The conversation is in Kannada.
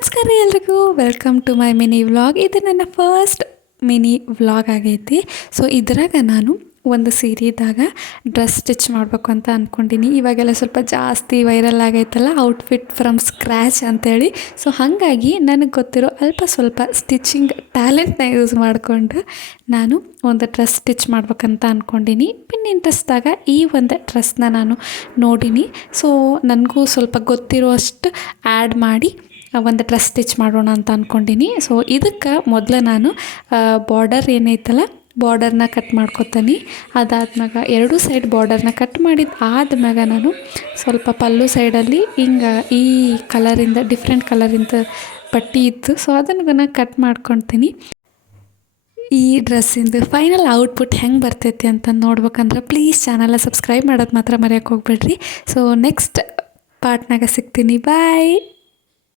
ನಮಸ್ಕಾರ ರೀ ಎಲ್ರಿಗೂ welcome to my mini vlog. ಇದು ನನ್ನ ಫಸ್ಟ್ ಮಿನಿ ವ್ಲಾಗ್ ಆಗೈತಿ. ಸೊ ಇದ್ರಾಗ ನಾನು ಒಂದು ಸೀರೆದಾಗ ಡ್ರೆಸ್ ಸ್ಟಿಚ್ ಮಾಡಬೇಕು ಅಂತ ಅಂದ್ಕೊಂಡಿನಿ. ಇವಾಗೆಲ್ಲ ಸ್ವಲ್ಪ ಜಾಸ್ತಿ ವೈರಲ್ ಆಗೈತಲ್ಲ ಔಟ್ಫಿಟ್ ಫ್ರಮ್ ಸ್ಕ್ರ್ಯಾಚ್ ಅಂಥೇಳಿ. ಸೊ ಹಾಗಾಗಿ ನನಗೆ ಗೊತ್ತಿರೋ ಅಲ್ಪ ಸ್ವಲ್ಪ ಸ್ಟಿಚಿಂಗ್ ಟ್ಯಾಲೆಂಟ್ನ ಯೂಸ್ ಮಾಡಿಕೊಂಡು ನಾನು ಒಂದು ಡ್ರೆಸ್ ಸ್ಟಿಚ್ ಮಾಡ್ಬೇಕಂತ ಅಂದ್ಕೊಂಡಿನಿ. ಪಿನ್ನಿಂಟ್ರೆಸ್ಟ್ದಾಗ ಈ ಒಂದು ಡ್ರೆಸ್ನ ನಾನು ನೋಡೀನಿ. ಸೊ ನನಗೂ ಸ್ವಲ್ಪ ಗೊತ್ತಿರೋ ಅಷ್ಟು ಆ್ಯಡ್ ಮಾಡಿ ಒಂದು ಡ್ರೆಸ್ ಸ್ಟಿಚ್ ಮಾಡೋಣ ಅಂತ ಅಂದ್ಕೊಂಡಿನಿ. ಸೊ ಇದಕ್ಕೆ ಮೊದಲು ನಾನು ಬಾರ್ಡರ್ ಏನೈತಲ್ಲ ಬಾರ್ಡರ್ನ ಕಟ್ ಮಾಡ್ಕೊತೀನಿ. ಅದಾದ್ಮ್ಯಾಗ ಎರಡೂ ಸೈಡ್ ಬಾರ್ಡರ್ನ ಕಟ್ ಮಾಡಿದ ಆದ್ಮ್ಯಾಗ ನಾನು ಸ್ವಲ್ಪ ಪಲ್ಲು ಸೈಡಲ್ಲಿ ಹಿಂಗೆ ಈ ಕಲರಿಂದ ಡಿಫ್ರೆಂಟ್ ಕಲರಿಂದ ಪಟ್ಟಿ ಇತ್ತು. ಸೊ ಅದನ್ನು ನಾನು ಕಟ್ ಮಾಡ್ಕೊತೀನಿ. ಈ ಡ್ರೆಸ್ಸಿಂದು ಫೈನಲ್ ಔಟ್ಪುಟ್ ಹೆಂಗೆ ಬರ್ತೈತಿ ಅಂತ ನೋಡ್ಬೇಕಂದ್ರೆ ಪ್ಲೀಸ್ ಚಾನಲ್ನ ಸಬ್ಸ್ಕ್ರೈಬ್ ಮಾಡೋದು ಮಾತ್ರ ಮರೆಯೋಕೆ ಹೋಗ್ಬೇಡ್ರಿ. ಸೊ ನೆಕ್ಸ್ಟ್ ಪಾರ್ಟ್ನಾಗ ಸಿಗ್ತೀನಿ. ಬಾಯ್.